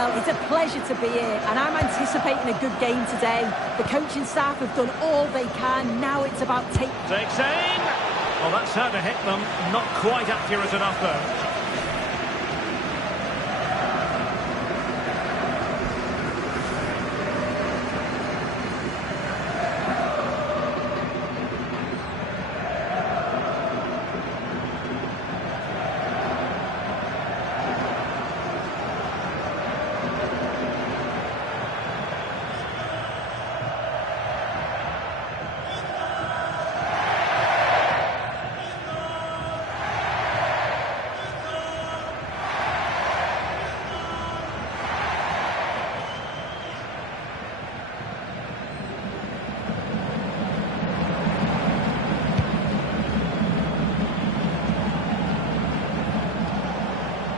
Well, it's a pleasure to be here, and I'm anticipating a good game today. The coaching staff have done all they can. Now it's about takes aim. Well, that's how to hit them. Not quite accurate enough, though.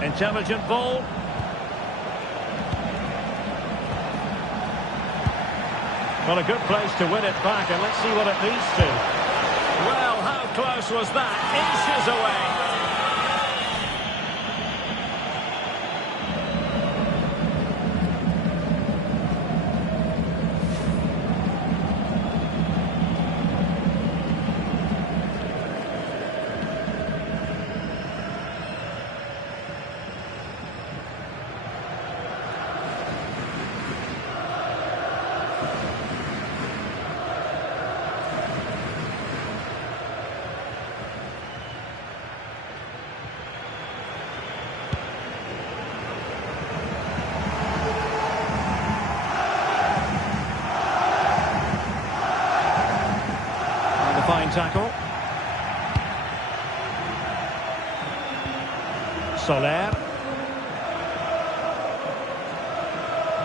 Intelligent ball. Well, a good place to win it back, and let's see what it leads to. Well, how close was that? Inches away. Fine tackle. Soler.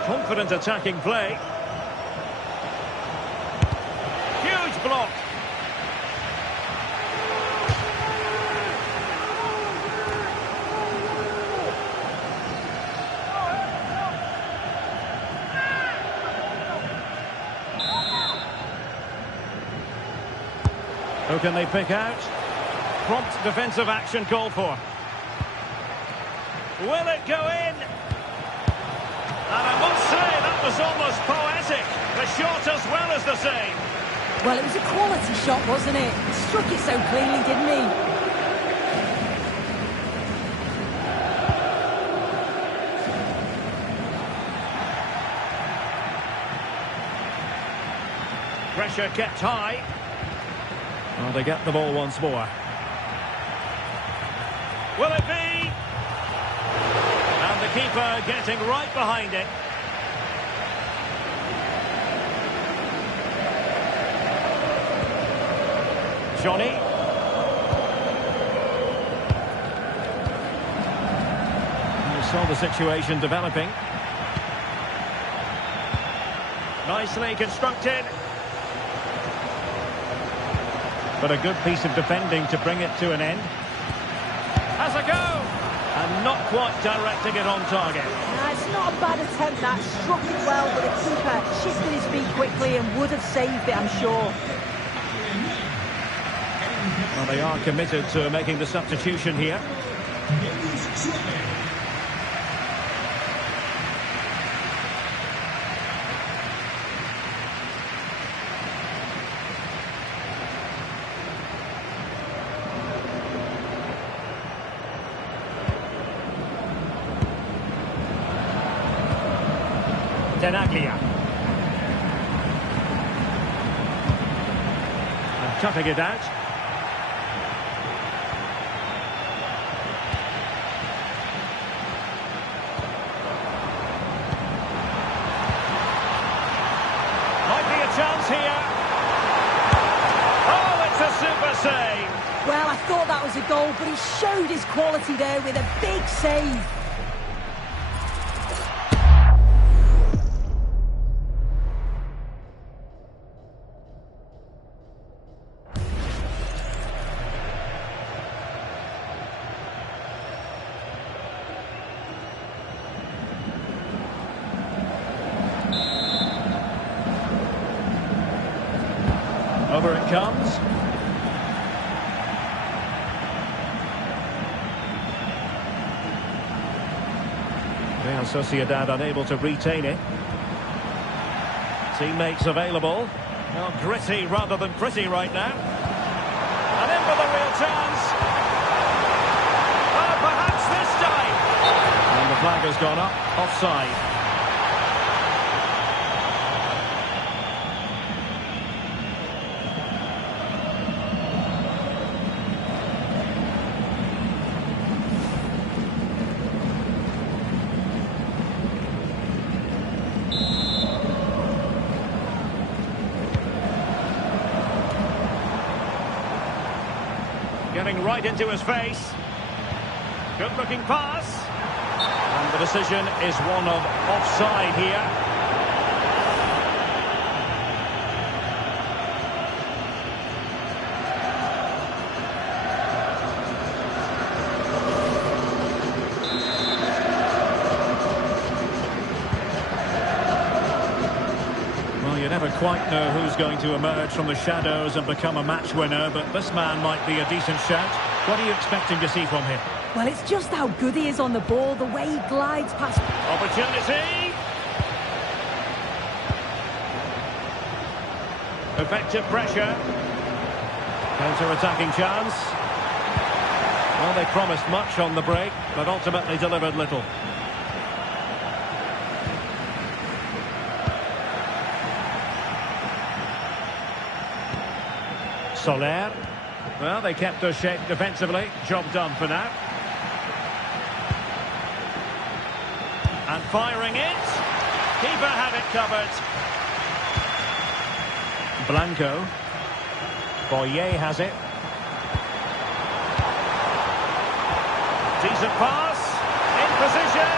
Confident attacking play. Huge block. Who can they pick out? Prompt defensive action called for. Will it go in? And I must say, that was almost poetic. The shot as well as the save. Well, it was a quality shot, wasn't it? He struck it so cleanly, didn't he? Pressure kept high. Well, they get the ball once more. Will it be? And the keeper getting right behind it. Johnny. You saw the situation developing. Nicely constructed. But a good piece of defending to bring it to an end. Has a go! And not quite directing it on target. It's not a bad attempt, that. Struck it well, but the keeper shifted his feet quickly and would have saved it, I'm sure. Well, they are committed to making the substitution here. Tenaglia. And cutting it out. Might be a chance here. Oh, it's a super save. Well, I thought that was a goal, but he showed his quality there with a big save. Over it comes. Real Sociedad unable to retain it. Teammates available. Well, gritty rather than pretty right now. And in with a real chance. Oh, perhaps this time. And the flag has gone up, offside. Getting right into his face. Good looking pass. And the decision is one of offside here. You never quite know who's going to emerge from the shadows and become a match winner, but this man might be a decent shout. What are you expecting to see from him? Well, it's just how good he is on the ball, the way he glides past. Opportunity! Effective pressure. Counter-attacking chance. Well, they promised much on the break, but ultimately delivered little. Soler. Well, they kept their shape defensively. Job done for now. And firing it. Keeper had it covered. Blanco. Boyer has it. Decent pass. In position.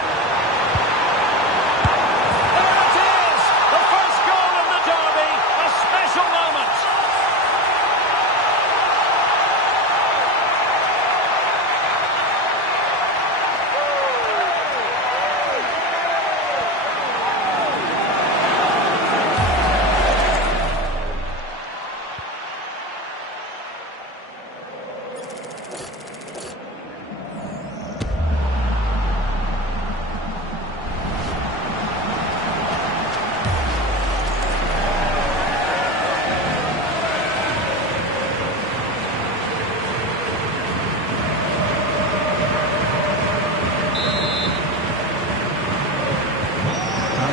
There it is! The first goal of the derby. A special moment.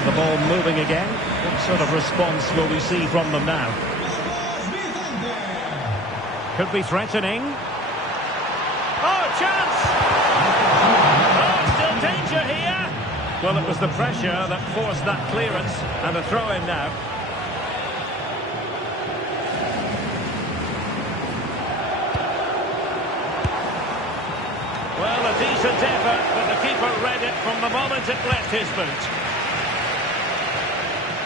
The ball moving again. What sort of response will we see from them now? Could be threatening. Oh, chance! Oh, still danger here. Well, it was the pressure that forced that clearance, and a throw-in now. Well, a decent effort, but the keeper read it from the moment it left his boot.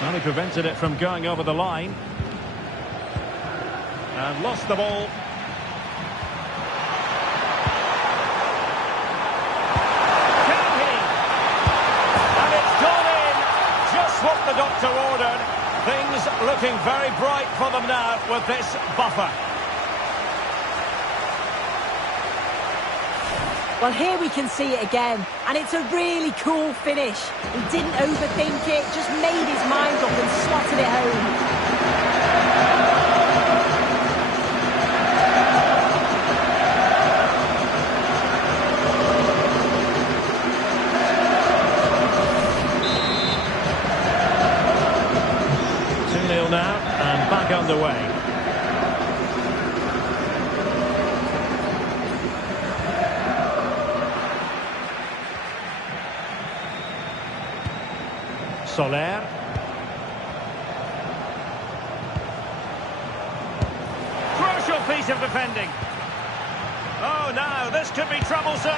Well, he prevented it from going over the line. And lost the ball. Can he? And it's gone in. Just what the doctor ordered. Things looking very bright for them now with this buffer. Well, here we can see it again, and it's a really cool finish. He didn't overthink it, just made his mind up and slotted it home. Now, and back underway. Soler. Crucial piece of defending. Oh, now this could be troublesome.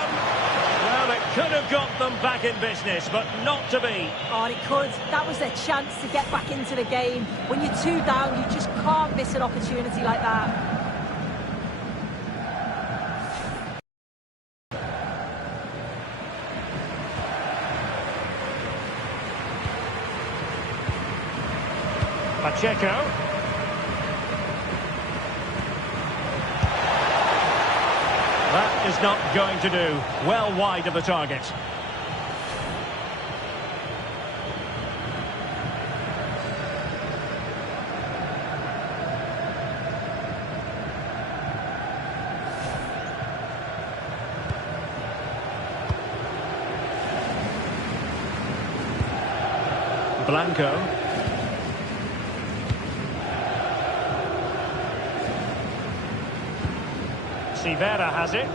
Well, it could have got them back in business, but not to be. Oh, it could. That was their chance to get back into the game. When you're 2 down, you just can't miss an opportunity like that. Pacheco. That is not going to do. Well wide of the target. Blanco. Sivera has it.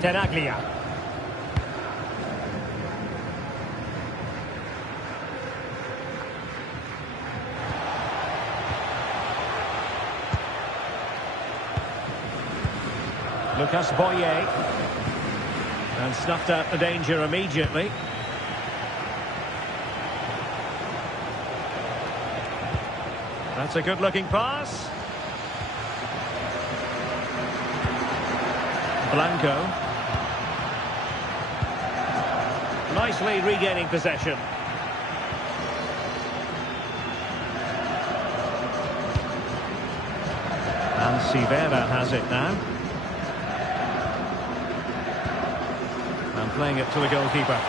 Tenaglia. Lucas Boye. And snuffed out the danger immediately. That's a good-looking pass. Blanco. Nicely regaining possession. And Sivera has it now. And playing it to the goalkeeper.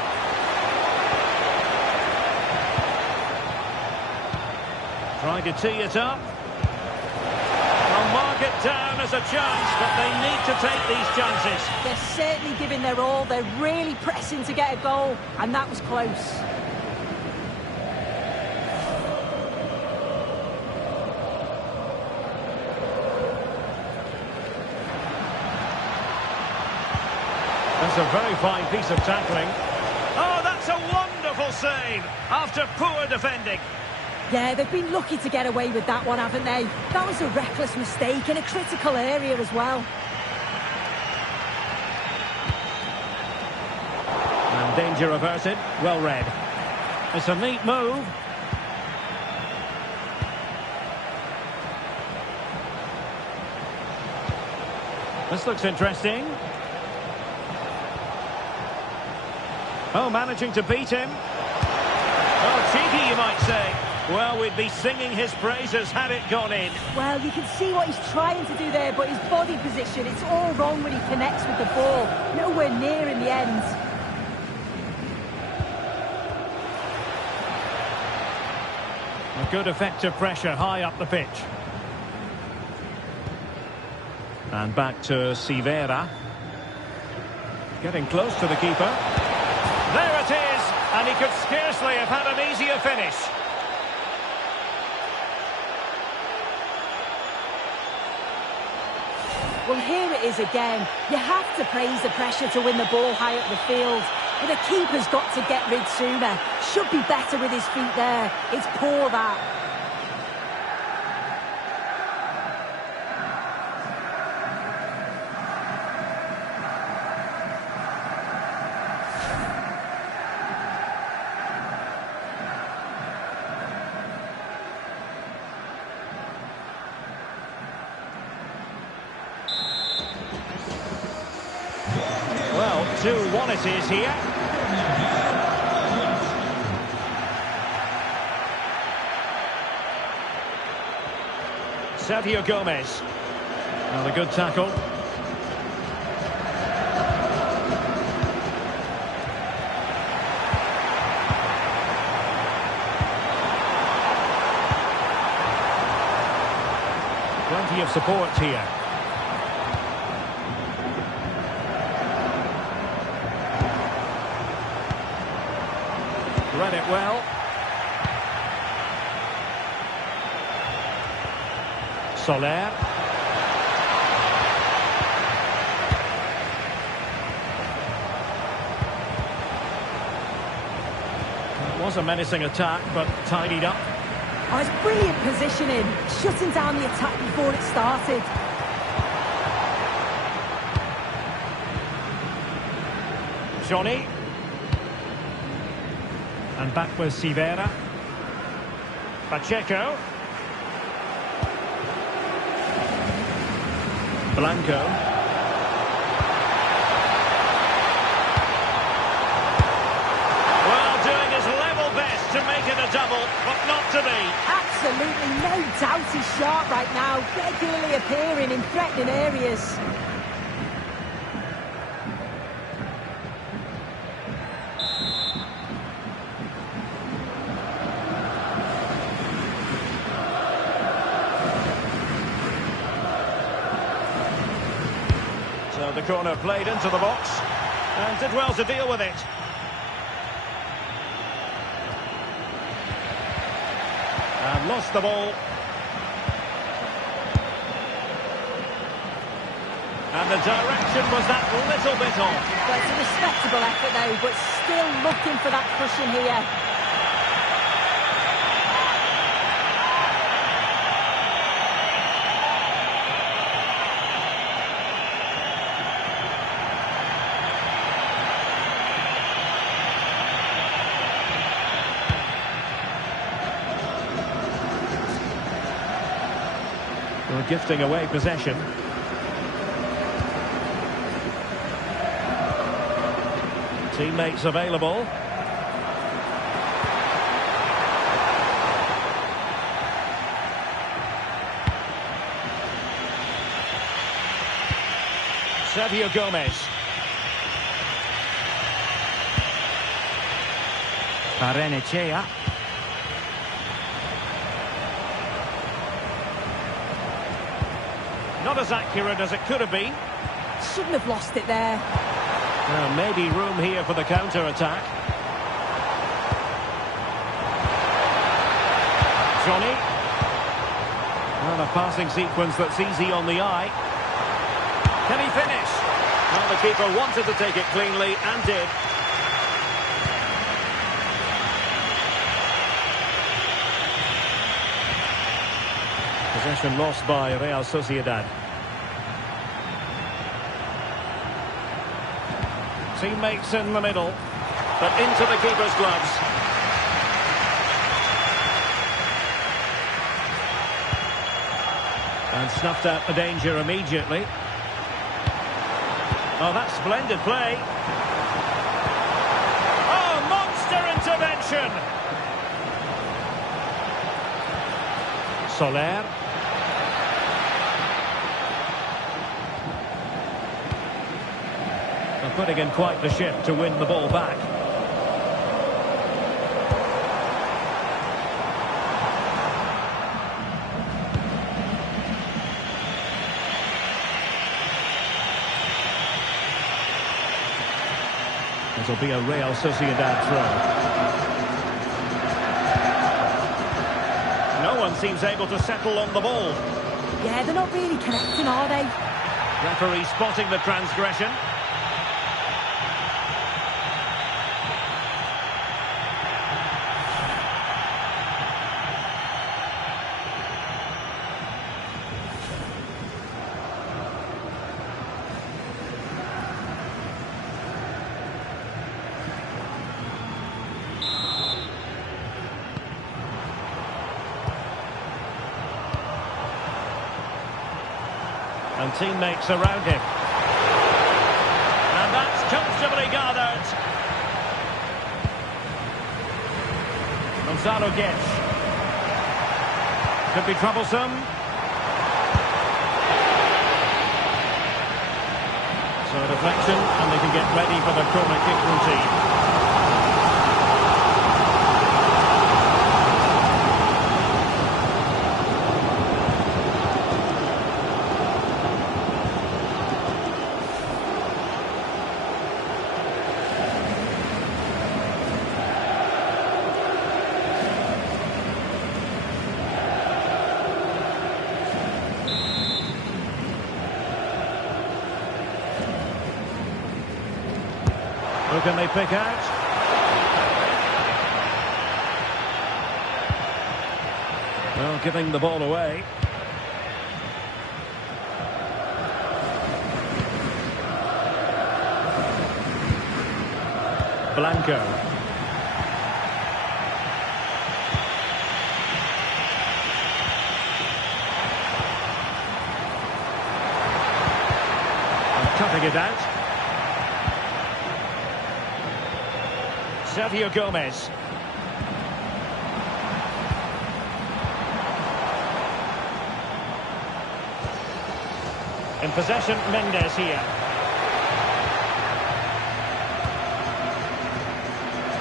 Trying to tee it up. They'll mark it down as a chance, but they need to take these chances. They're certainly giving their all. They're really pressing to get a goal, and that was close. That's a very fine piece of tackling. Oh, that's a wonderful save after poor defending. Yeah, they've been lucky to get away with that one, haven't they? That was a reckless mistake in a critical area as well. And danger averted. Well read. It's a neat move. This looks interesting. Oh, managing to beat him. Oh, cheeky, you might say. Well, we'd be singing his praises had it gone in. Well, you can see what he's trying to do there, but his body position, it's all wrong when he connects with the ball. Nowhere near in the end. A good effective pressure high up the pitch. And back to Sivera. Getting close to the keeper. There it is, and he could scarcely have had an easier finish. Well, here it is again. You have to praise the pressure to win the ball high up the field. But the keeper's got to get rid sooner. Should be better with his feet there. It's poor, that. Well, 2-1 it is here. Sergio Gomez. Another good tackle. Plenty of support here. Read it well. Soler. It was a menacing attack, but tidied up. Oh, it's brilliant positioning. Shutting down the attack before it started. Johnny. And back with Sivera. Pacheco. Blanco. Well, doing his level best to make it a double, but not to be. Absolutely no doubt he's sharp right now. Regularly appearing in threatening areas. So the corner played into the box and did well to deal with it. And lost the ball. And the direction was that little bit off. Well, it's a respectable effort though, but still looking for that cushion here. We're gifting away possession. Teammates available. Sergio Gomez. Barrenechea. Not as accurate as it could have been. Shouldn't have lost it there. Well, maybe room here for the counter-attack. Johnny. Well, a passing sequence that's easy on the eye. Can he finish? Well, the keeper wanted to take it cleanly and did. Possession lost by Real Sociedad. Teammates in the middle, but into the keeper's gloves. And snuffed out the danger immediately. Oh, that's splendid play. Oh, monster intervention! Soler. They're putting in quite the shift to win the ball back. This will be a Real Sociedad throw. No one seems able to settle on the ball. Yeah, they're not really connecting, are they? Referee spotting the transgression. And teammates around him. And that's comfortably gathered. Gonzalo Guedes. Could be troublesome. So a deflection, and they can get ready for the corner kick routine. Who can they pick out? Well, giving the ball away. Blanco. And cutting it out. Sergio Gomez. In possession, Mendes here.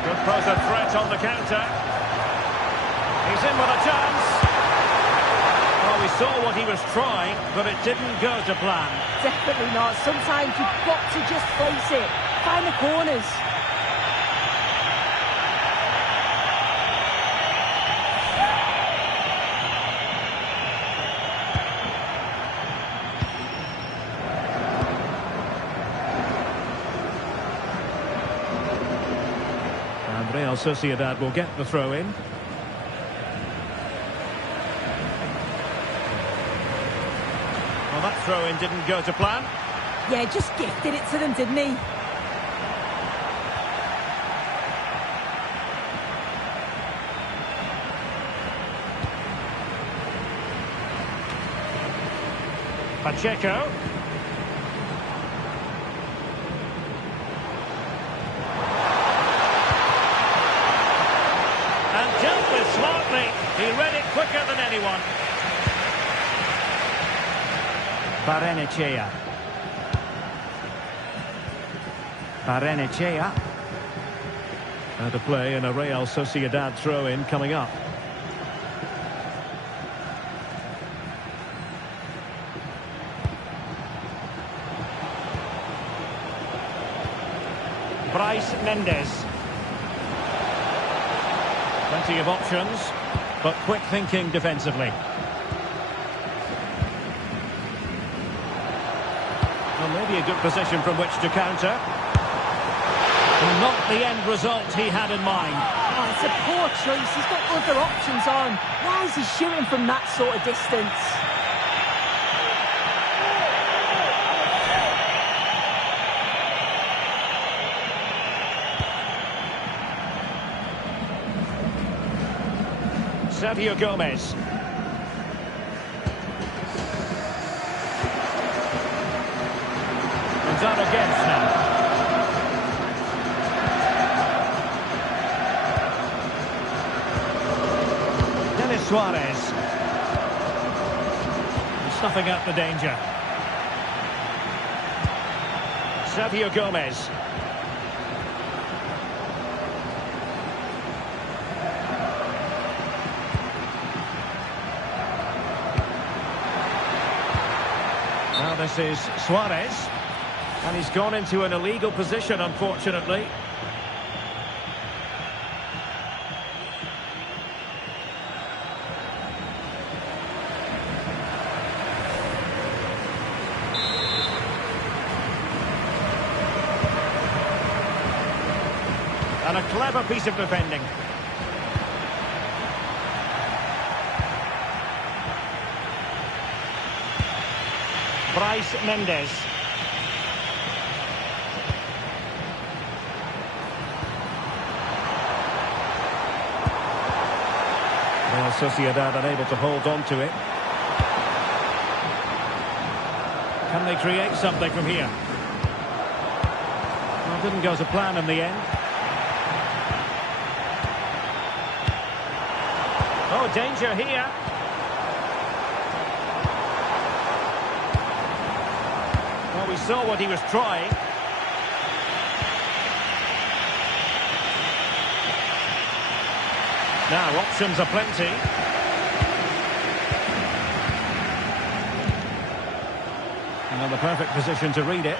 Could pose a threat on the counter. He's in with a chance. Well, we saw what he was trying, but it didn't go to plan. Definitely not. Sometimes you've got to just face it. Find the corners. Real Sociedad will get the throw in. Well, that throw in didn't go to plan. Yeah, just gifted it to them, didn't he? Pacheco. And dealt with smartly. He read it quicker than anyone. Barrenechea. Barrenechea. Out of play and a Real Sociedad throw-in coming up. Bryce Mendes. Plenty of options, but quick thinking defensively. Well, maybe a good position from which to counter. Well, not the end result he had in mind. Oh, it's a poor choice. He's got other options on. Why is he shooting from that sort of distance? Sergio Gomez. And on against now. Denis Suarez. Snuffing out the danger. Sergio Gomez. Now this is Suarez, and he's gone into an illegal position, unfortunately. And a clever piece of defending. Bryce Mendes. Real Sociedad unable to hold on to it. Can they create something from here? Well, didn't go to plan in the end. Oh, danger here. Well, we saw what he was trying. Now, options are plenty. Another perfect position to read it.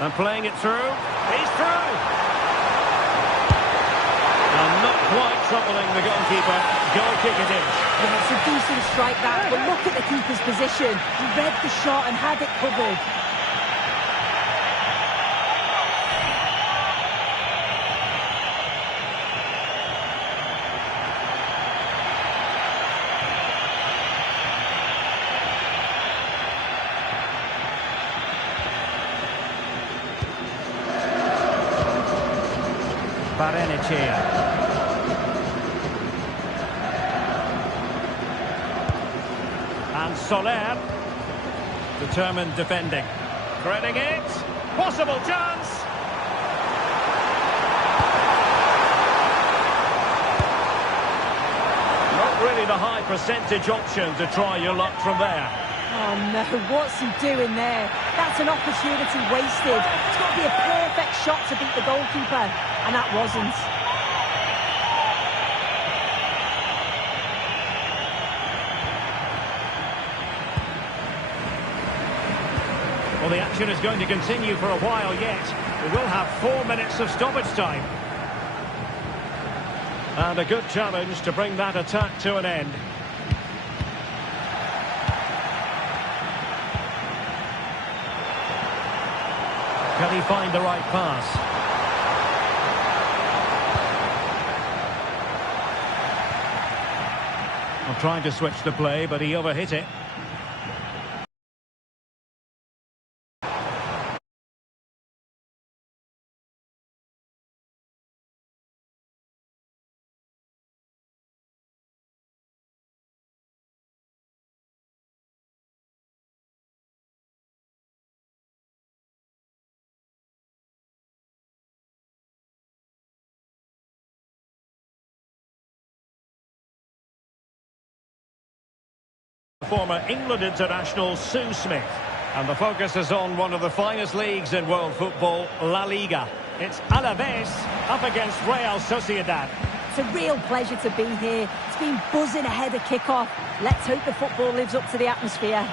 And playing it through. He's through! And not quite troubling the goalkeeper. Goal kick it is. Yeah, it's a decent strike that, but look at the keeper's position. He read the shot and had it covered. Barrenechea. And Soler, determined defending. Threading it. Possible chance. Not really the high percentage option to try your luck from there. Oh no, what's he doing there? That's an opportunity wasted. It's got to be a perfect shot to beat the goalkeeper, and that wasn't. Well, the action is going to continue for a while yet. We will have 4 minutes of stoppage time. And a good challenge to bring that attack to an end. Can he find the right pass? I'm trying to switch the play, but he overhit it. Former England international Sue Smith. And the focus is on one of the finest leagues in world football, La Liga. It's Alaves up against Real Sociedad. It's a real pleasure to be here. It's been buzzing ahead of kick-off. Let's hope the football lives up to the atmosphere.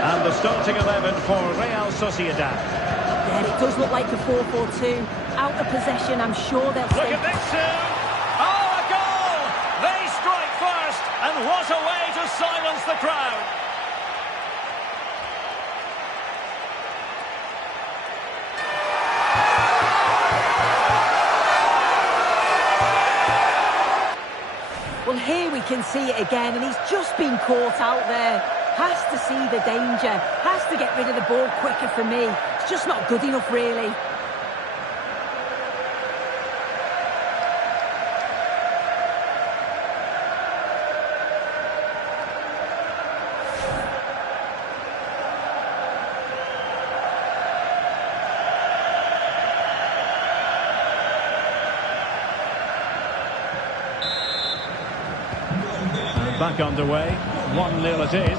And the starting 11 for Real Sociedad. Yeah, it does look like a 4-4-2. Out of possession, I'm sure they'll stay. Look at this soon. Oh, a goal! They strike first, and what a way to silence the crowd. Well, here we can see it again, and he's just been caught out there. Has to see the danger, has to get rid of the ball quicker for me. It's just not good enough, really. And back underway, 1-0 it is.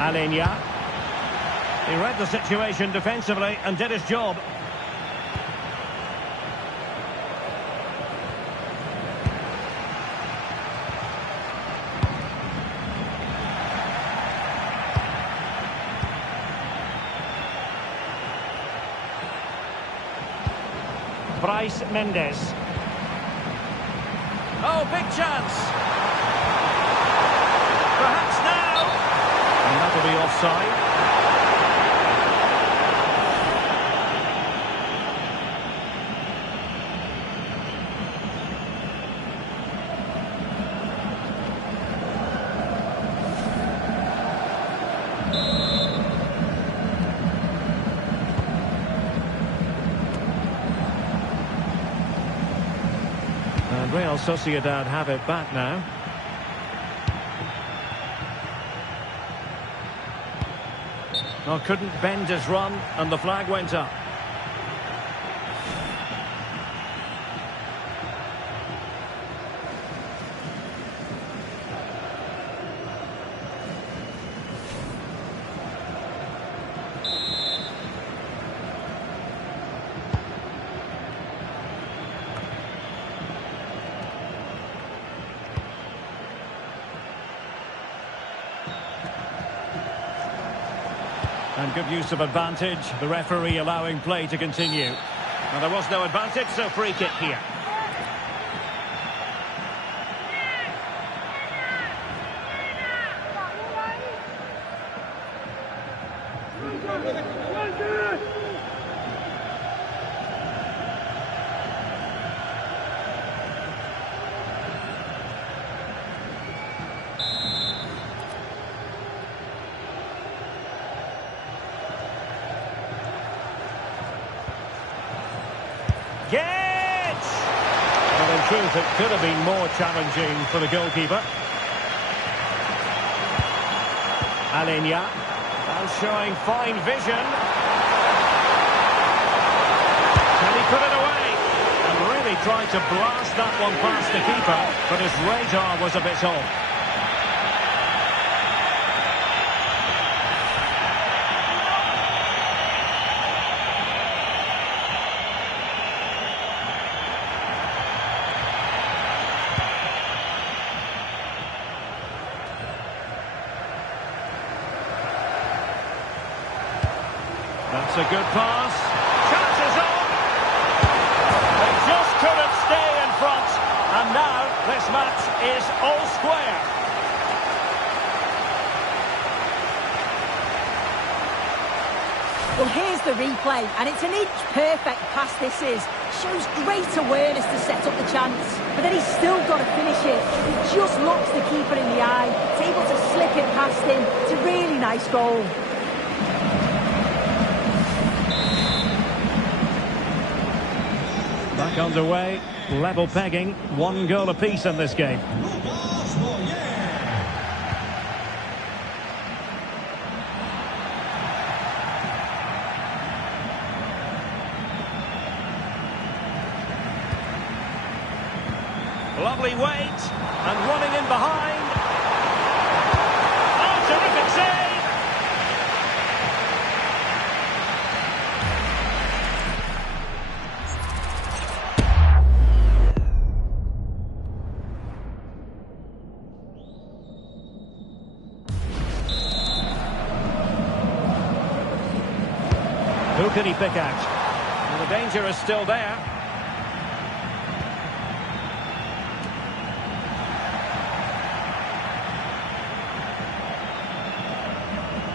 Alenia. He read the situation defensively and did his job. Bryce Mendes. Oh, big chance. Perhaps now. And that'll be offside. And Real Sociedad have it back now. Oh, couldn't bend his run, and the flag went up. And good use of advantage, the referee allowing play to continue. Now, there was no advantage, so free kick here. Well, in truth, it could have been more challenging for the goalkeeper. Alenia, now showing fine vision. Can he put it away? And really tried to blast that one past the keeper, but his radar was a bit off. That's a good pass. Chances on. They just couldn't here's the replay, and it's an inch-perfect pass this is. Shows great awareness to set up the chance, but then he's still got to finish it. He just looks the keeper in the eye. It's able to slip it past him. It's a really nice goal. Back underway, level pegging, 1 goal apiece in this game. Lovely weight, and running in behind. Oh, terrific save! Who can he pick out? Well, the danger is still there.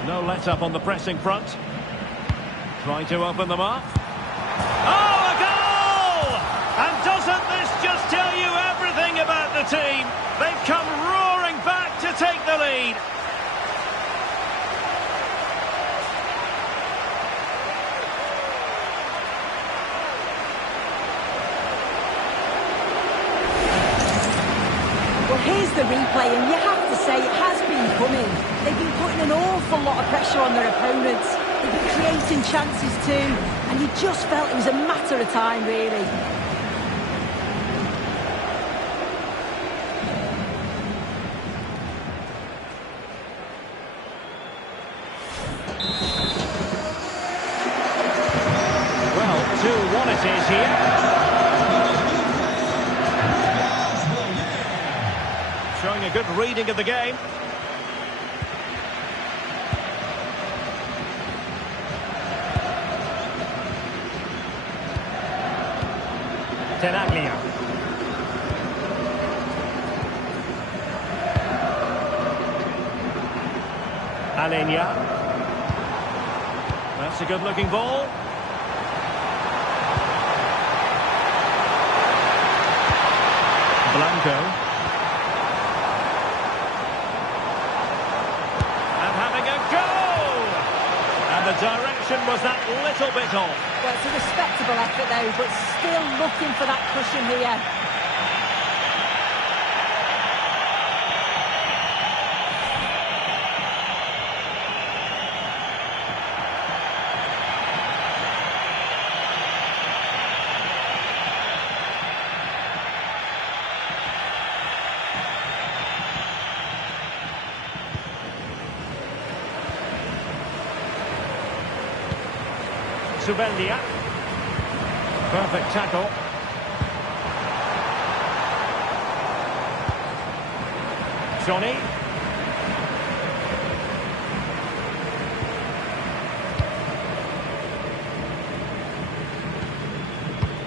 No let-up on the pressing front. Trying to open them up. Oh, a goal! And doesn't this just tell you everything about the team? They've come roaring back to take the lead. Well, here's the replay, and you have to say it has been coming. They've been putting an awful lot of pressure on their opponents. They've been creating chances too, and you just felt it was a matter of time, really. Well, 2-1 it is here. Showing a good reading of the game. Tenaglia. Alenia. That's a good-looking ball. Blanco. The direction was that little bit off. Well, it's a respectable effort though, but still looking for that cushion here. Subendia. Perfect tackle. Johnny.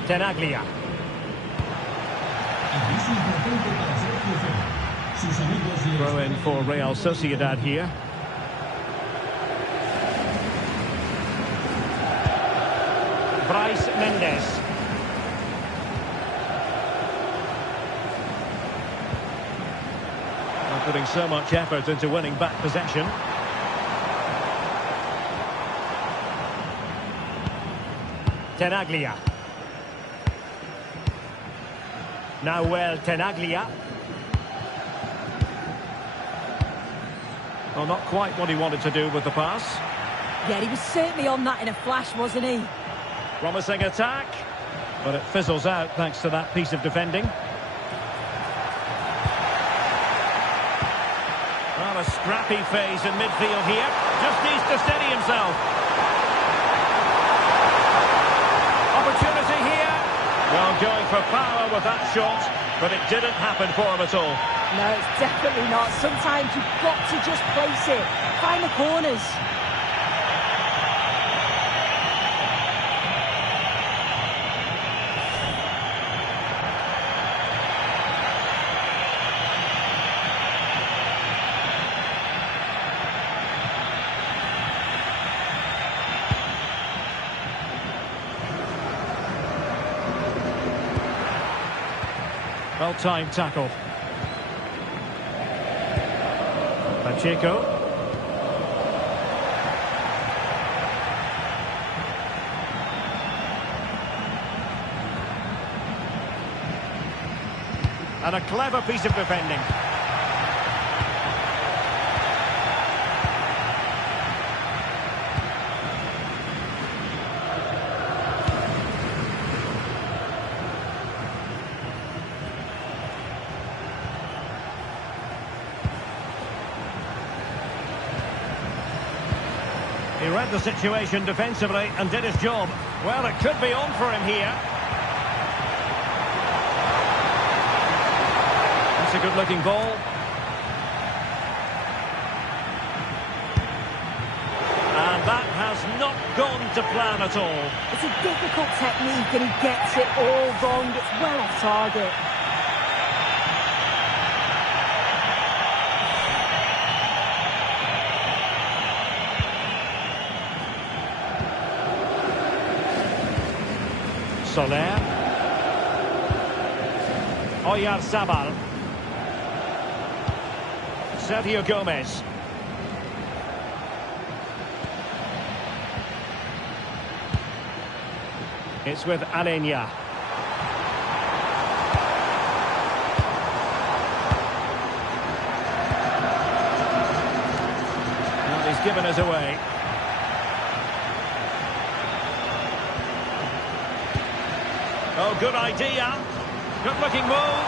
Tenaglia. Throw in for Real Sociedad here. Bryce Mendes. They're putting so much effort into winning back possession. Tenaglia. Nahuel Tenaglia. Well, not quite what he wanted to do with the pass. Yeah, he was certainly on that in a flash, wasn't he? Promising attack, but it fizzles out thanks to that piece of defending. Well, a scrappy phase in midfield here. Just needs to steady himself. Opportunity here. Well, going for power with that shot, but it didn't happen for him at all. No, it's definitely not. Sometimes you've got to just place it. Find the corners. Well-timed tackle. Pacheco. And a clever piece of defending. He read the situation defensively and did his job. Well, it could be on for him here. That's a good-looking ball. And that has not gone to plan at all. It's a difficult technique and he gets it all wrong. It's well off target. Soler. Oyarzabal. Sergio Gomez. It's with Alenia. Well, he's given us away. Oh, good idea. Good-looking move.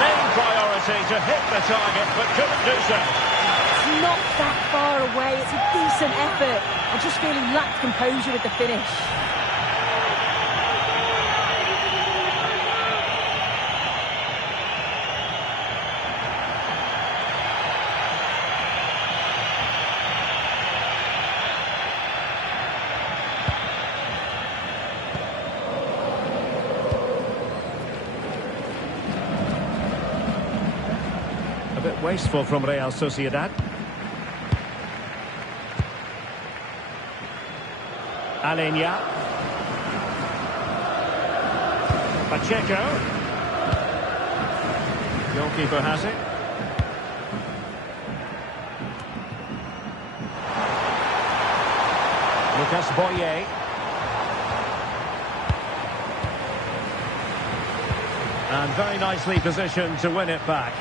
Main priority to hit the target, but couldn't do so. It's not that far away. It's a decent effort. I just feel he lacked composure with the finish. A bit wasteful from Real Sociedad. Alenia. Pacheco. Goalkeeper has it. Lucas Boye. And very nicely positioned to win it back.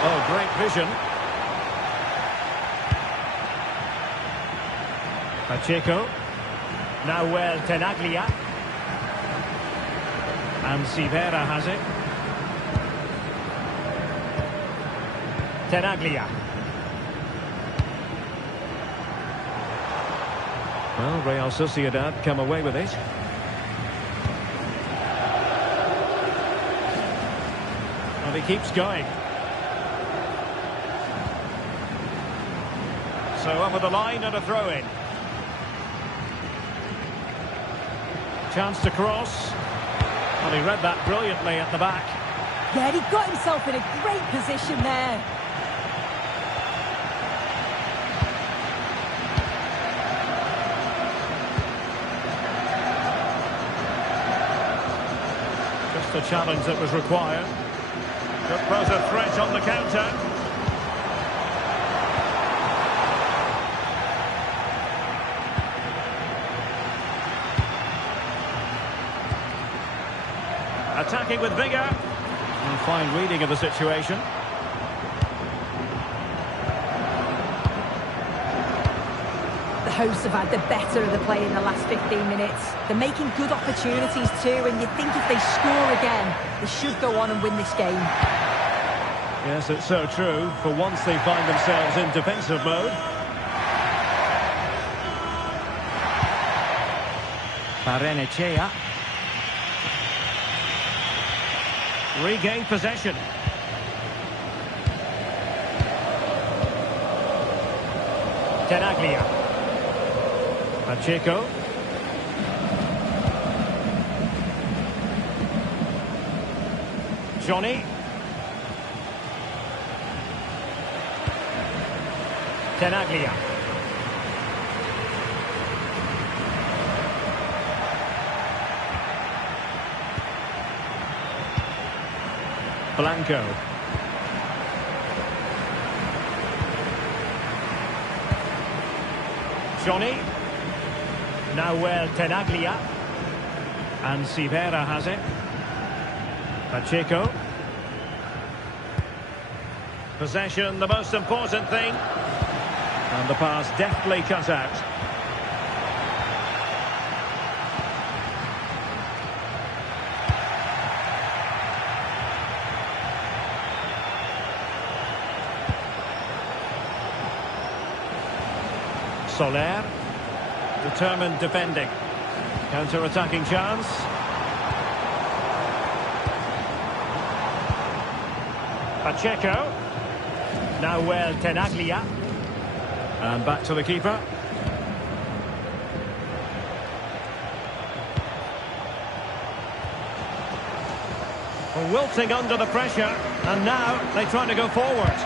Oh, great vision. Pacheco. Nahuel Tenaglia. And Sivera has it. Tenaglia. Well, Real Sociedad come away with it. And he keeps going. So over the line and a throw-in. Chance to cross. Well, he read that brilliantly at the back. Yeah, he got himself in a great position there. Just the challenge that was required. Could pose a threat on the counter. Attacking with vigour. And fine reading of the situation. The hosts have had the better of the play in the last 15 minutes. They're making good opportunities too, and you think if they score again, they should go on and win this game. Yes, it's so true. For once they find themselves in defensive mode. Barrenechea. Regained possession. Tenaglia. Pacheco. Johnny. Tenaglia. Blanco. Johnny. Nahuel Tenaglia. And Sivera has it. Pacheco. Possession, the most important thing. And the pass deftly cut out. Soler. Determined defending. Counter-attacking chance. Pacheco. Nahuel Tenaglia. And back to the keeper. Wilting under the pressure. And now they try to go forward.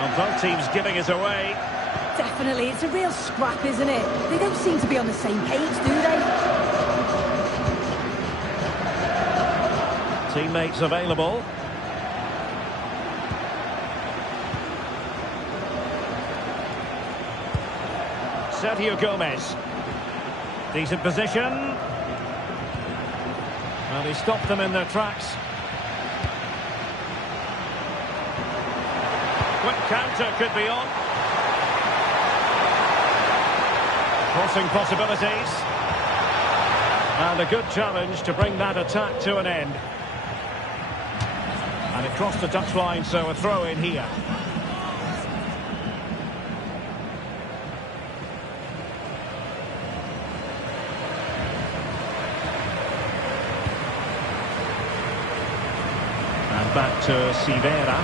Well, both teams giving it away. Definitely, it's a real scrap, isn't it? They don't seem to be on the same page, do they? Teammates available. Sergio Gomez. Decent position. Well, he stopped them in their tracks. Quick counter could be on. Crossing possibilities. And a good challenge to bring that attack to an end. And it crossed the touchline, so a throw in here. And back to Sivera.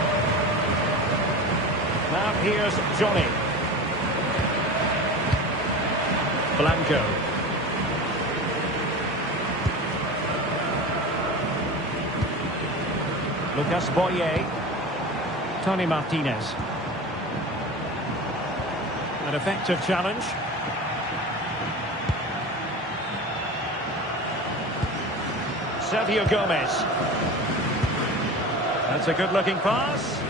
Now here's Johnny. Blanco. Lucas Boye. Tony Martinez. An effective challenge. Sergio Gomez. That's a good-looking pass.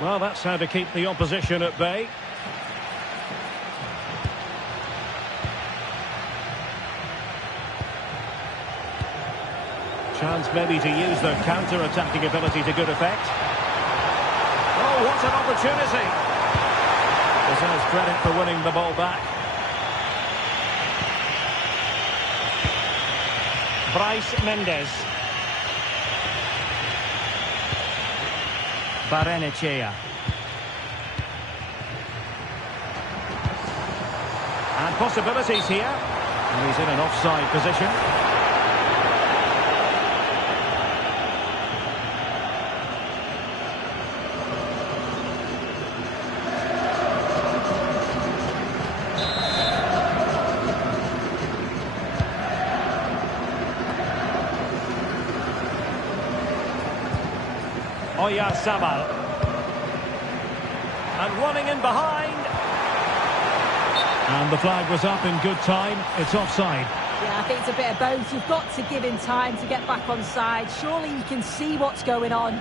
Well, that's how to keep the opposition at bay. Chance maybe to use their counter-attacking ability to good effect. Oh, what an opportunity! Deserves credit for winning the ball back. Bryce Mendes. Barrenechea. And possibilities here. And he's in an offside position. Oyarzabal. And running in behind. And the flag was up in good time. It's offside. Yeah, I think it's a bit of both. You've got to give him time to get back on side. Surely you can see what's going on.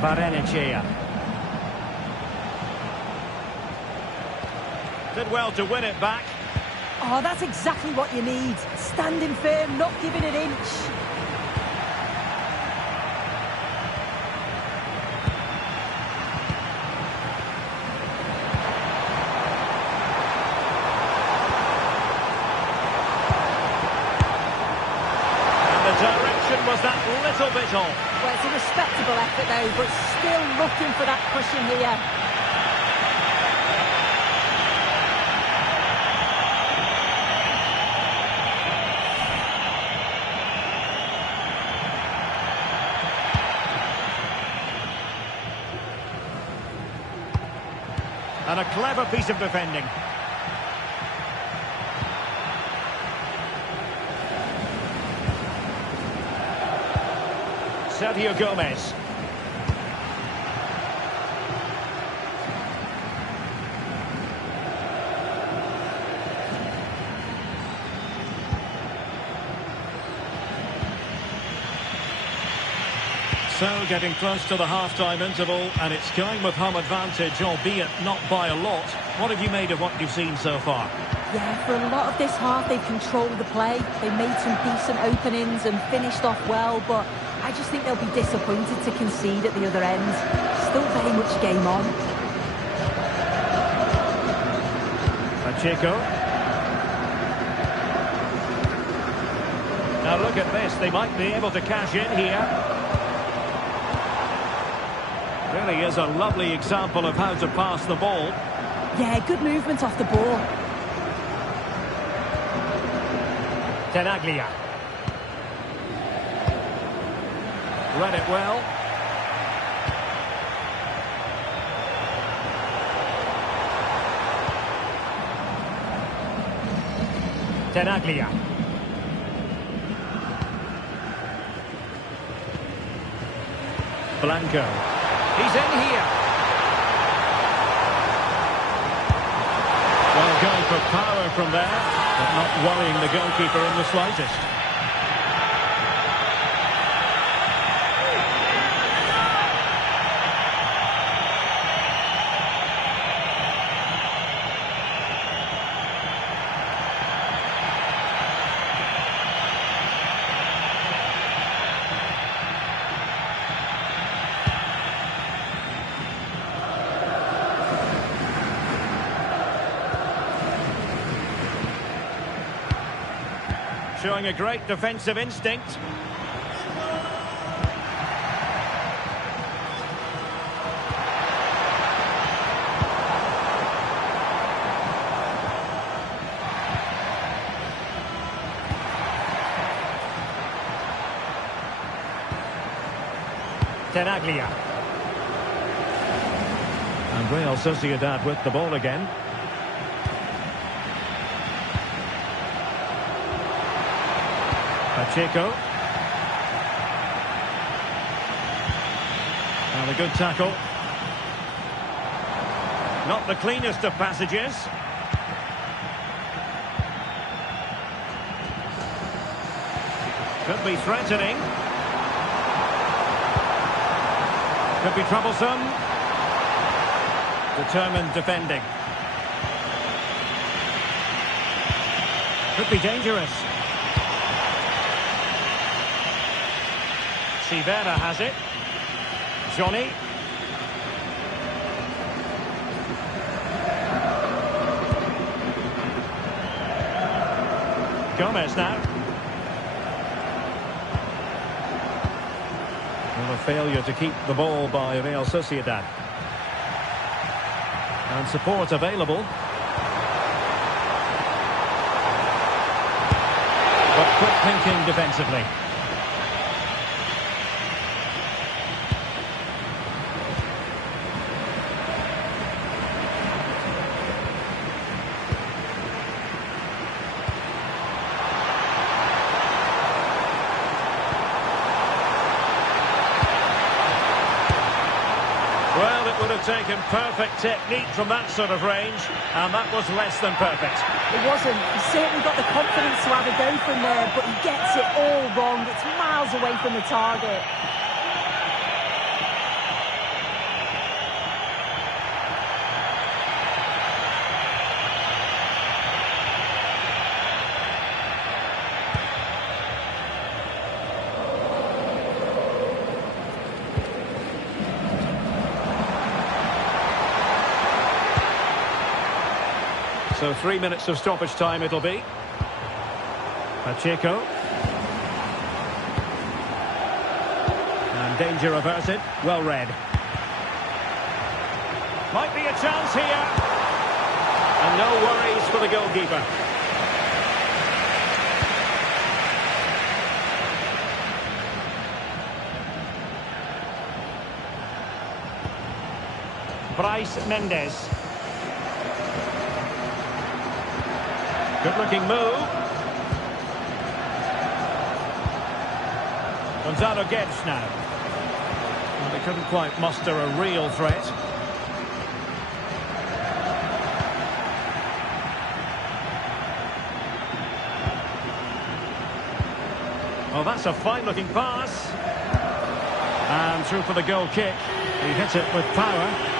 Barrenechea. Did well to win it back. Oh, that's exactly what you need. Standing firm, not giving an inch. And the direction was that little bit off. Well, it's a respectable effort though, but still looking for that cushion here. And a clever piece of defending. Sergio Gomez. So, getting close to the half-time interval, and it's going with home advantage, albeit not by a lot. What have you made of what you've seen so far? Yeah, for a lot of this half, they've controlled the play. They made some decent openings and finished off well, but I just think they'll be disappointed to concede at the other end. Still very much game on. Pacheco. Now look at this, they might be able to cash in here. Really is a lovely example of how to pass the ball. Yeah, good movement off the ball. Tenaglia. Read it well. Tenaglia. Blanco. He's in here. Well, going for power from there, but not worrying the goalkeeper in the slightest. Showing a great defensive instinct. Tenaglia. And Real Sociedad with the ball again. Pacheco. And a good tackle. Not the cleanest of passages. Could be threatening. Could be troublesome. Determined defending. Could be dangerous. Sivera has it. Johnny. Gomez now. Well, a failure to keep the ball by Real Sociedad. And support available. But quick thinking defensively. Well, it would have taken perfect technique from that sort of range, and that was less than perfect. It wasn't. He certainly got the confidence to have a go from there, but he gets it all wrong. It's miles away from the target. So 3 minutes of stoppage time it'll be. Pacheco. And danger averted. Well read. Might be a chance here. And no worries for the goalkeeper. Bryce Mendes. Good-looking move. Gonzalo Guedes now. Well, they couldn't quite muster a real threat. Oh, that's a fine-looking pass. And through for the goal kick. He hits it with power.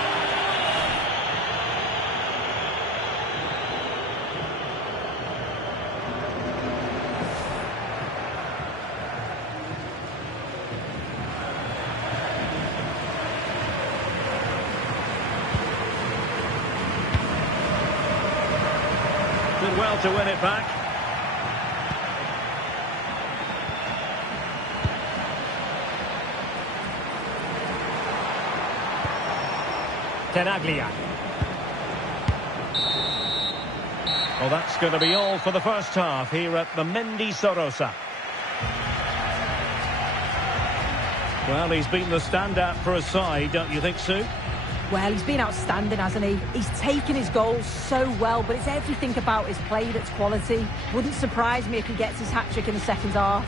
Did well to win it back. Tenaglia. Well, that's going to be all for the first half here at the Mendy Sorosa. Well, he's been the standout for his side, don't you think, Sue? Well, he's been outstanding, hasn't he? He's taken his goals so well, but it's everything about his play that's quality. Wouldn't surprise me if he gets his hat-trick in the second half.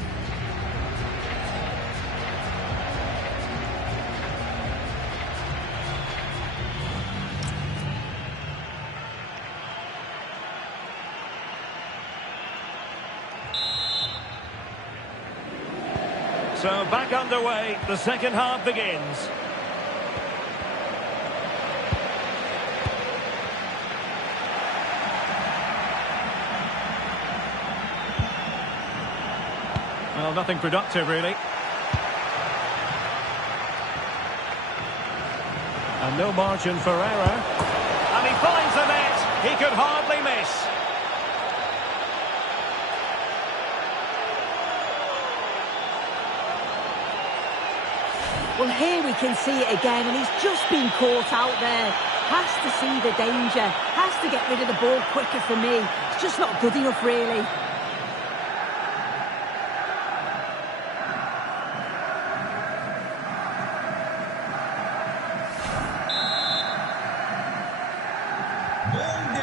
So back underway, the second half begins. Well, nothing productive, really. And no margin for error. And he finds the net. He could hardly miss. Well, here we can see it again, and he's just been caught out there. Has to see the danger. Has to get rid of the ball quicker for me. It's just not good enough, really.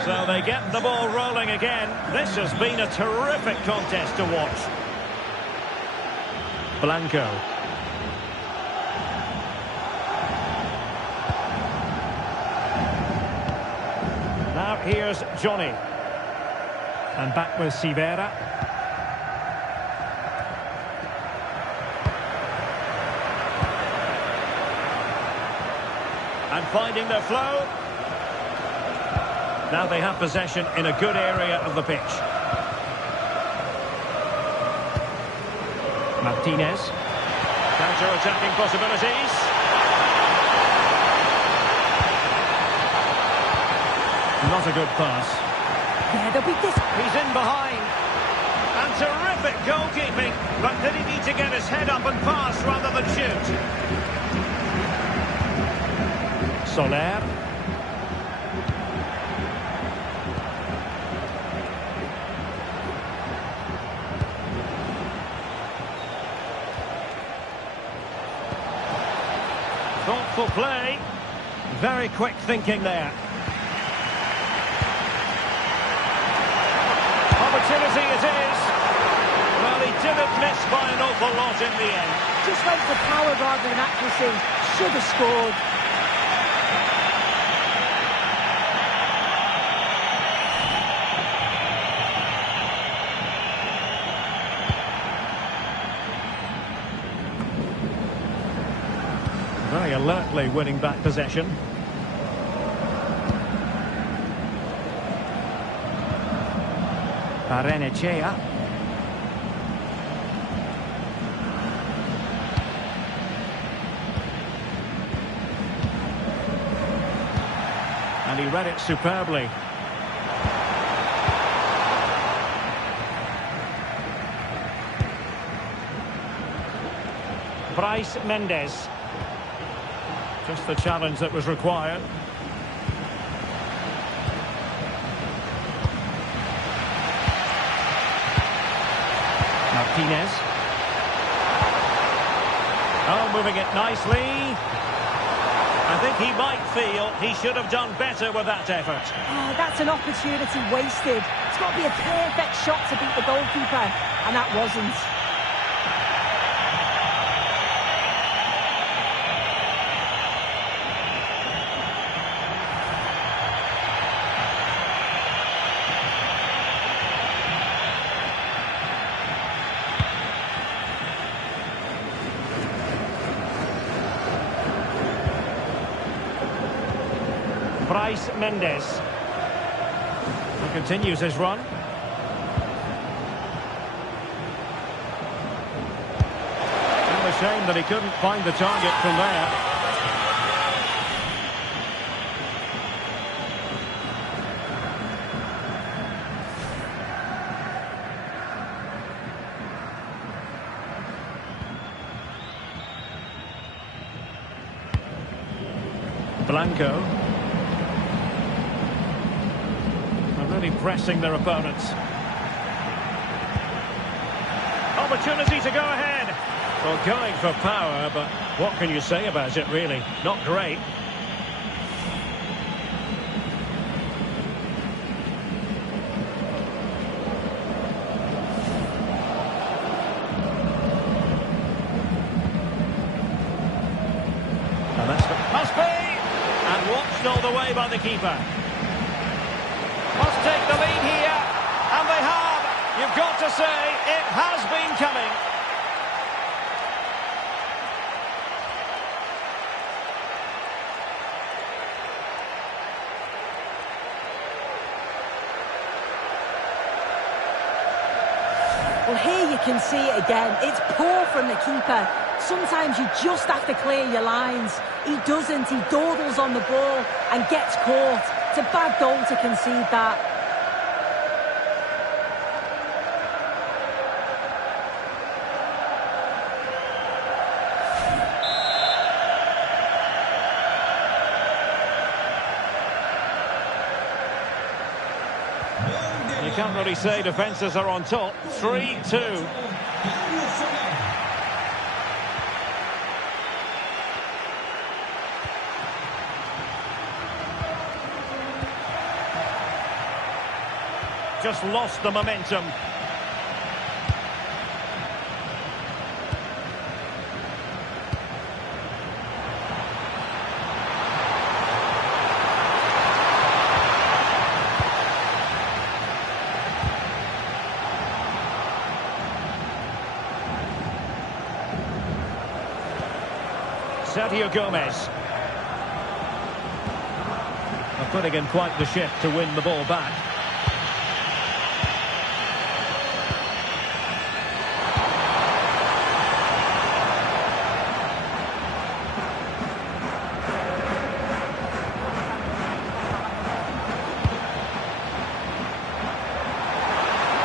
So they get the ball rolling again. This has been a terrific contest to watch. Blanco. Now here's Johnny. And back with Sivera. And finding the flow. Now they have possession in a good area of the pitch. Martinez. Counter-attacking possibilities. Not a good pass. Yeah, they'll be this. He's in behind. And terrific goalkeeping. But did he need to get his head up and pass rather than shoot? Soler. Thoughtful play. Very quick thinking there. Opportunity it is. Well, he didn't miss by an awful lot in the end. Just went for power rather than accuracy. Should have scored. Very alertly winning back possession. Barrenechea. And he read it superbly. Bryce Mendes. Just the challenge that was required. Martinez. Oh, moving it nicely. I think he might feel he should have done better with that effort. Oh, that's an opportunity wasted. It's got to be a perfect shot to beat the goalkeeper, and that wasn't. Bryce Mendes. He continues his run. A shame that he couldn't find the target from there. Blanco. They're really pressing their opponents. Opportunity to go ahead. Well, going for power, but what can you say about it, really? Not great. And that's must be! And watched all the way by the keeper. Must take the lead here. And they have. You've got to say, it has been coming. Well, here you can see it again. It's poor from the keeper. Sometimes you just have to clear your lines. He doesn't. He dawdles on the ball and gets caught. It's a bad goal to concede that. You can't really say defences are on top. 3-2. Just lost the momentum. Sergio Gomez. They're putting in quite the shift to win the ball back.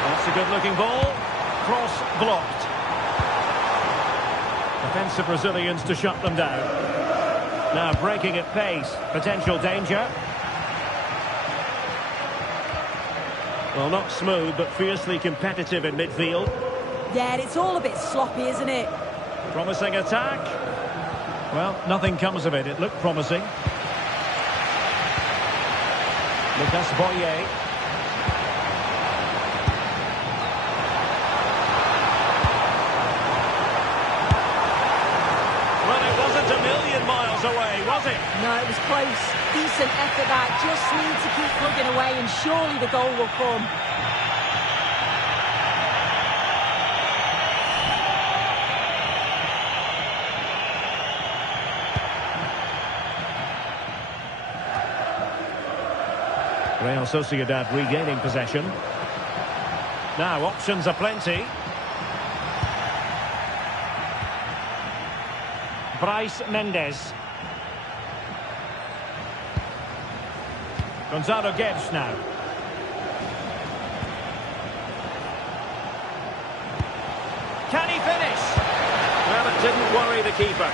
That's a good-looking ball. Cross blocked. Defensive Brazilians to shut them down. Now breaking at pace. Potential danger. Well, not smooth, but fiercely competitive in midfield. Yeah, it's all a bit sloppy, isn't it? Promising attack. Well, nothing comes of it. It looked promising. Lucas Boye. Away, was it? No, it was close. Decent effort that. Just need to keep plugging away and surely the goal will come. Real Sociedad regaining possession. Now options are plenty. Bryce Mendes. Gonzalo Guedes now. Can he finish? Well, it didn't worry the keeper.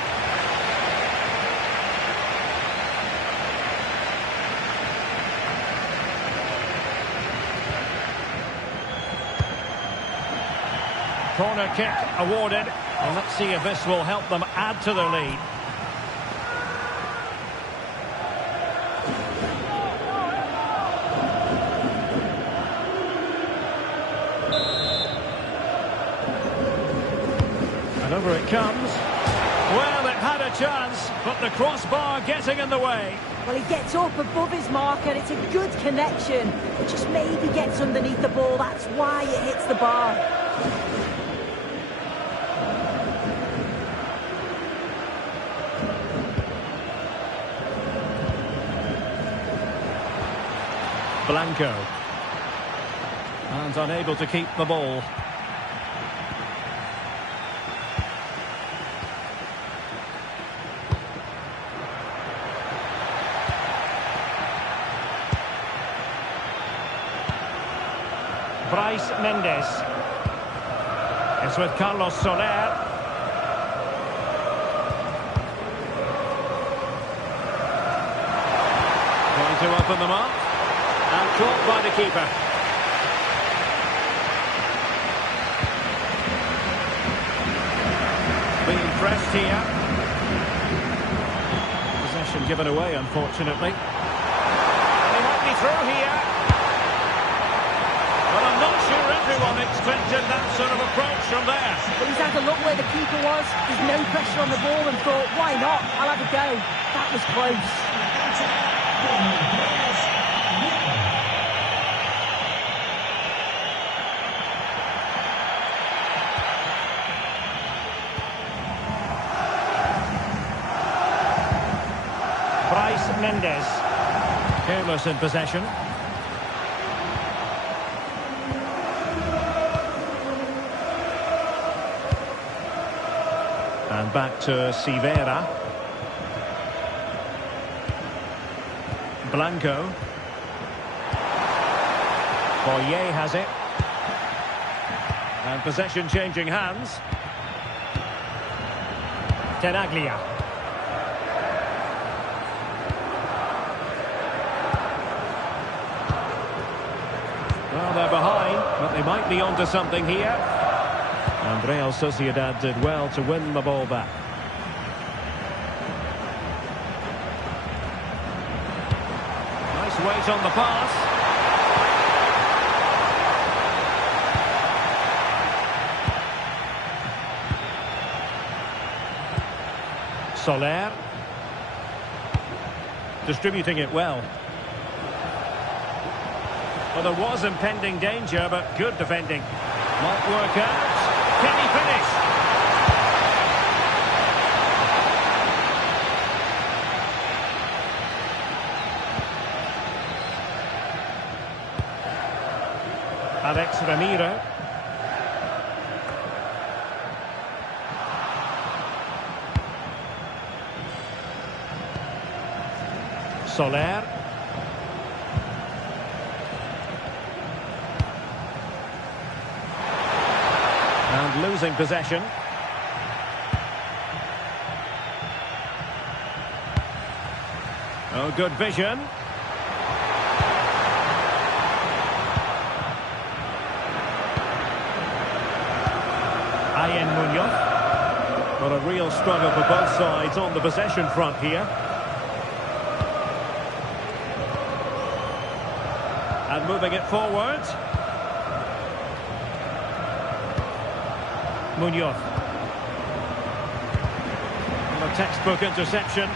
Corner kick awarded. And let's see if this will help them add to their lead. And over it comes. Well, it had a chance, but the crossbar getting in the way. Well, he gets up above his marker. It's a good connection. It just maybe gets underneath the ball. That's why it hits the bar. Blanco. And unable to keep the ball. Bryce Mendes. It's with Carlos Soler. Going to open them up. And caught by the keeper. Being pressed here. Possession given away, unfortunately. And he might be through here. But I'm not sure everyone expected that sort of approach from there. Well, he's had a look where the keeper was. There's no pressure on the ball and thought, why not? I'll have a go. That was close. Bryce Mendes. Careless in possession. And back to Sivera. Blanco. Boye has it. And possession changing hands. Tenaglia. Well, they're behind, but they might be onto something here. And Real Sociedad did well to win the ball back. Nice weight on the pass. Soler. Distributing it well. Well, there was impending danger, but good defending. Might work out. Can he finish? Alex Ramiro. Soler. And losing possession. Oh, good vision. Ian Munoz. But a real struggle for both sides on the possession front here. And moving it forward. Munoz. And a textbook interception.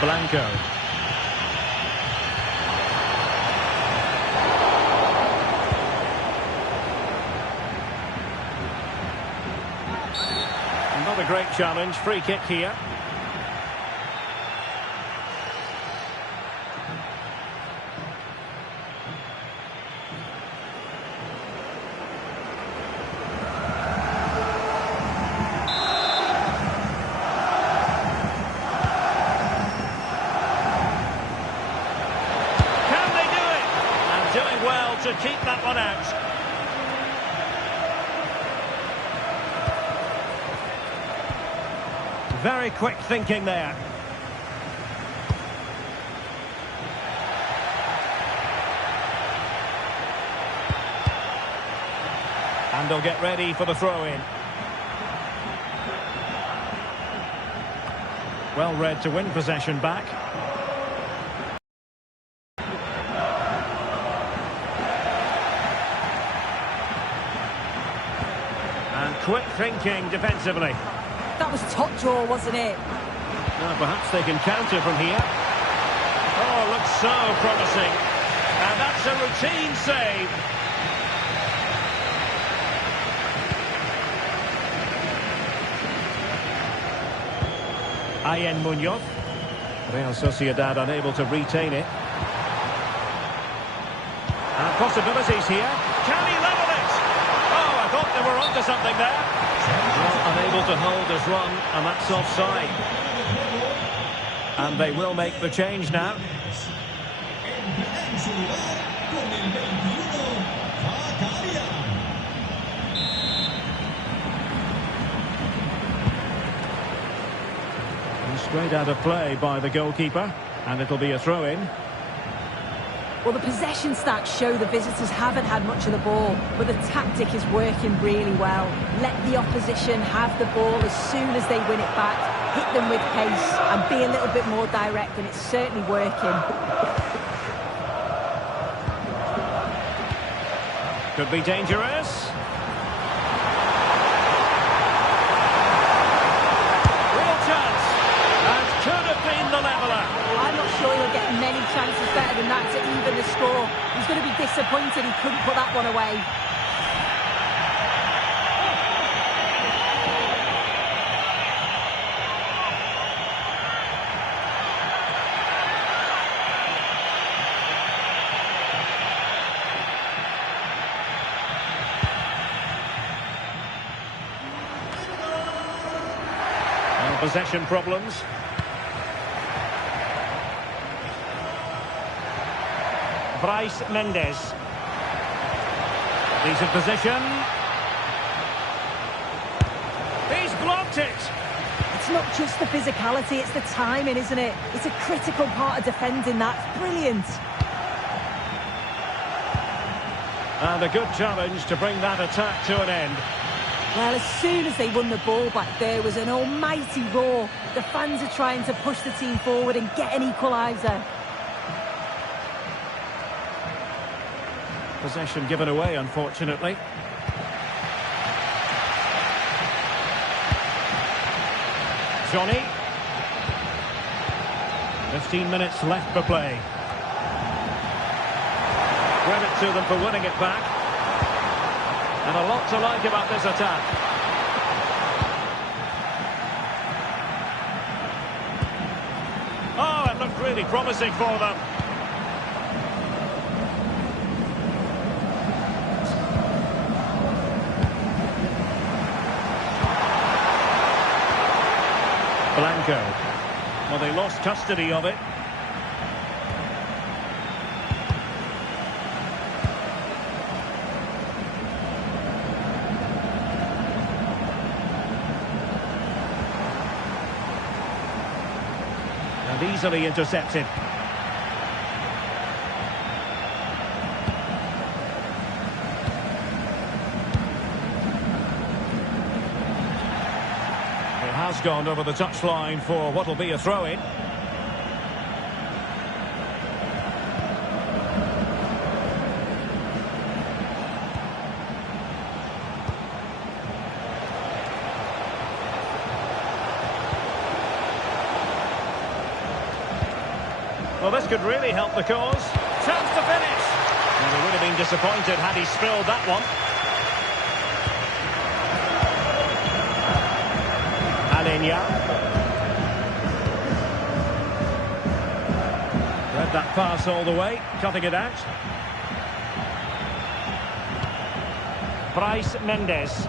Blanco. Not a great challenge. Free kick here. To keep that one out. Very quick thinking there. And they'll get ready for the throw-in. Well read to win possession back. Quick thinking defensively. That was top draw, wasn't it? Well, perhaps they can counter from here. Oh, looks so promising. And that's a routine save. Ian Munoz. Real Sociedad unable to retain it. And possibilities here. Can he level it? Oh, I thought they were onto something there. Well, unable to hold his run, and that's offside. And they will make the change now. Straight out of play by the goalkeeper, and it'll be a throw-in. Well, the possession stats show the visitors haven't had much of the ball, but the tactic is working really well. Let the opposition have the ball as soon as they win it back, hit them with pace, and be a little bit more direct, and it's certainly working. Could be dangerous. I'm not sure he'll get many chances better than that to even the score. He's going to be disappointed he couldn't put that one away. And possession problems. Bryce Mendes. He's in position. He's blocked it. It's not just the physicality, it's the timing, isn't it? It's a critical part of defending that. It's brilliant. And a good challenge to bring that attack to an end. Well, as soon as they won the ball back, there was an almighty roar. The fans are trying to push the team forward and get an equaliser. Possession given away, unfortunately. Johnny. 15 minutes left for play. Credit to them for winning it back. And a lot to like about this attack. Oh, it looked really promising for them. Blanco. Well, they lost custody of it. And easily intercepted. Has gone over the touchline for what will be a throw-in. Well, this could really help the cause. Chance to finish. And he would have been disappointed had he spilled that one. Read that pass all the way, cutting it out. Bryce Mendes.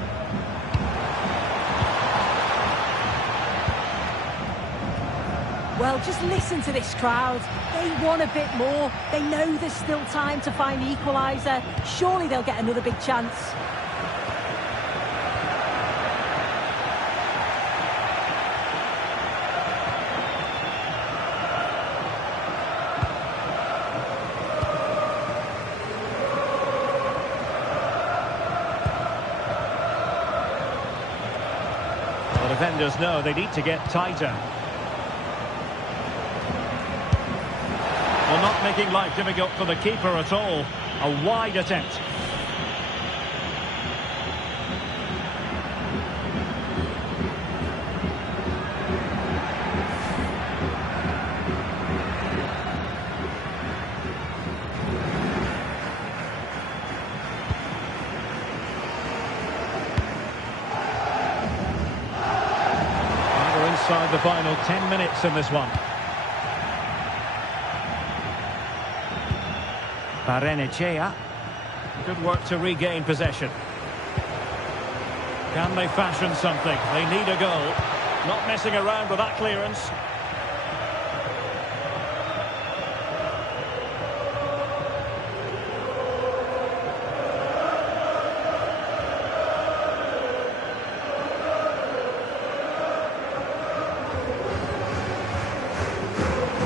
Well, just listen to this crowd. They want a bit more. They know there's still time to find the equaliser. Surely they'll get another big chance. Defenders know they need to get tighter. Well, not making life difficult for the keeper at all. A wide attempt. Inside the final 10 minutes in this one. Barrenechea. Good work to regain possession. Can they fashion something? They need a goal. Not messing around with that clearance.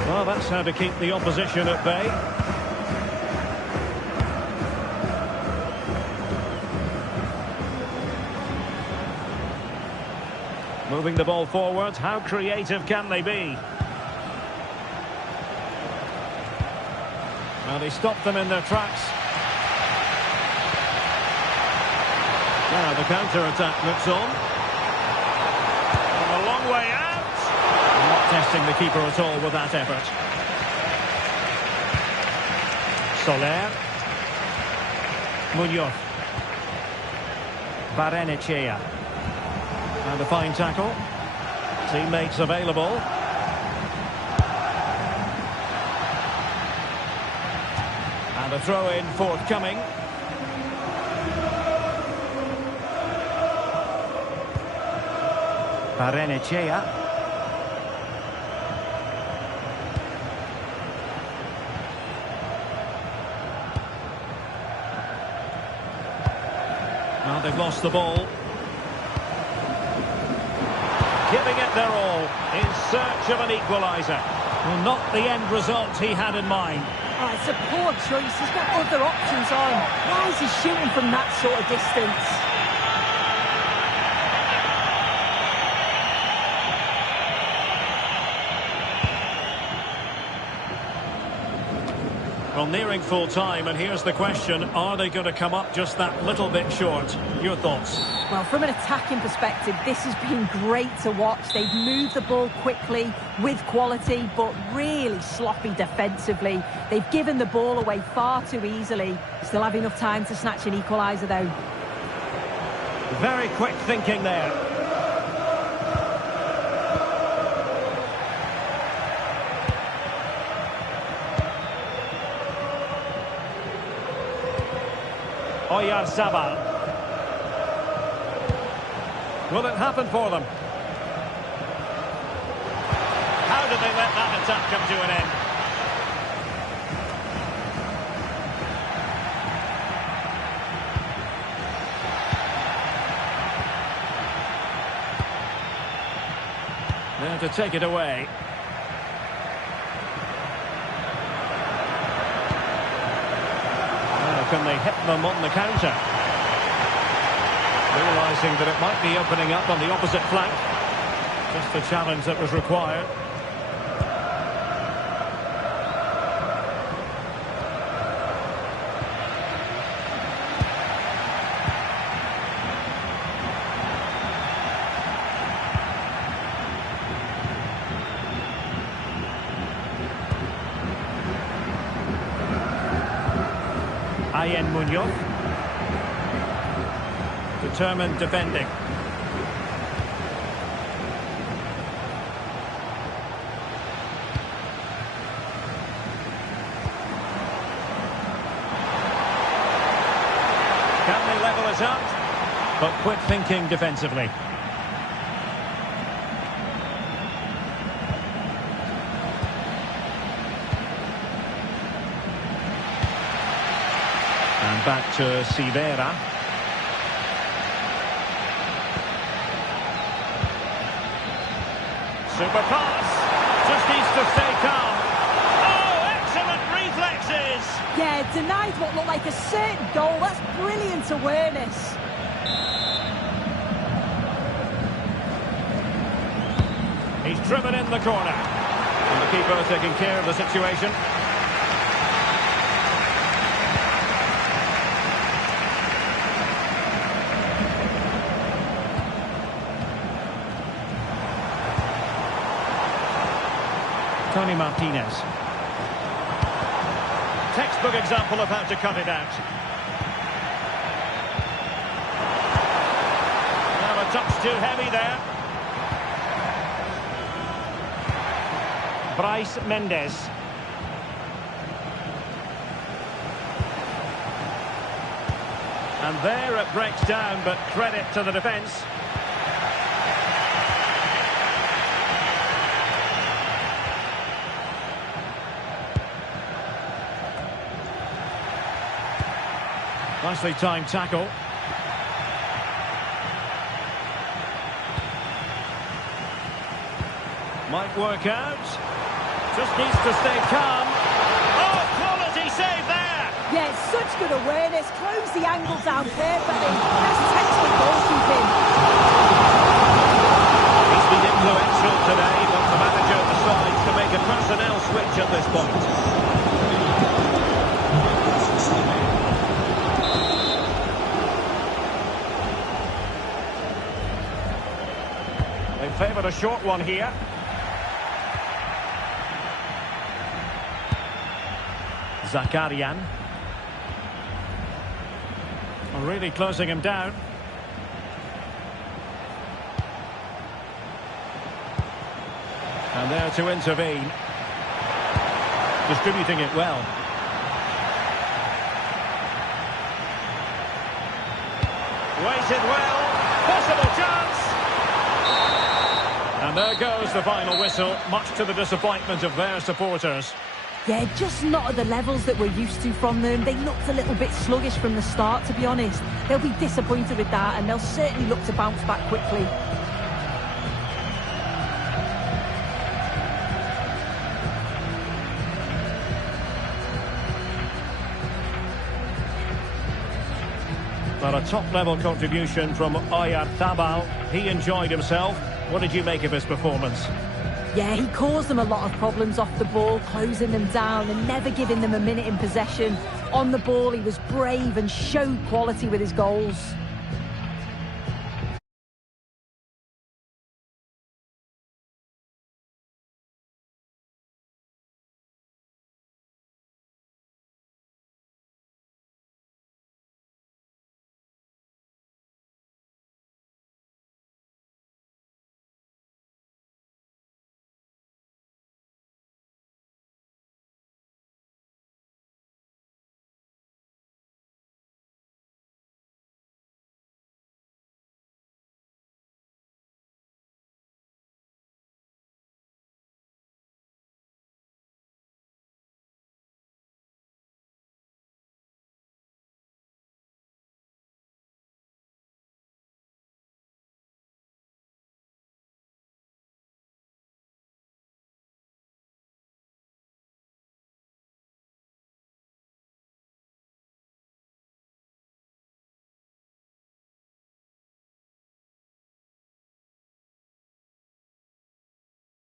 Well, that's how to keep the opposition at bay. Moving the ball forward, how creative can they be? Well, they stopped them in their tracks. Now the counter-attack looks on. From a long way out. Not testing the keeper at all with that effort. Soler. Munoz. Barrenechea. And a fine tackle. Teammates available. And a throw-in forthcoming. Barrenechea. Well, they've lost the ball. Giving it their all in search of an equalizer. Well, not the end result he had in mind. Oh, it's a poor choice. He's got other options on. Why is he shooting from that sort of distance? Well, nearing full time, and here's the question, are they going to come up just that little bit short? Your thoughts? Well, from an attacking perspective, this has been great to watch. They've moved the ball quickly, with quality, but really sloppy defensively. They've given the ball away far too easily. Still have enough time to snatch an equaliser, though. Very quick thinking there. Oyarzabal. Will it happen for them? How did they let that attack come to an end? There to take it away. Can they hit them on the counter? Realising that it might be opening up on the opposite flank. Just the challenge that was required. Munoz. Determined defending. Can they level it up? But quick thinking defensively. Back to Sivera. Super pass. Just needs to stay calm. Oh, excellent reflexes. Yeah, denied what looked like a certain goal. That's brilliant awareness. He's driven in the corner. And the keeper taking care of the situation. Tony Martinez. Textbook example of how to cut it out. Well, a touch too heavy there. Bryce Mendes. And there it breaks down, but credit to the defence. Nicely timed tackle. Might work out. Just needs to stay calm. Oh, quality save there! Yeah, such good awareness. Close the angle down perfectly. That's textbook goalkeeping. He's been influential today, but the manager decides to make a personnel switch at this point. They favoured a short one here. Zakarian. Really closing him down. And there to intervene. Distributing it well. Waited well. Possible chance. And there goes the final whistle, much to the disappointment of their supporters. Yeah, just not at the levels that we're used to from them. They looked a little bit sluggish from the start, to be honest. They'll be disappointed with that, and they'll certainly look to bounce back quickly. But a top-level contribution from Oyarzabal. He enjoyed himself. What did you make of his performance? Yeah, he caused them a lot of problems off the ball, closing them down and never giving them a minute in possession. On the ball, he was brave and showed quality with his goals.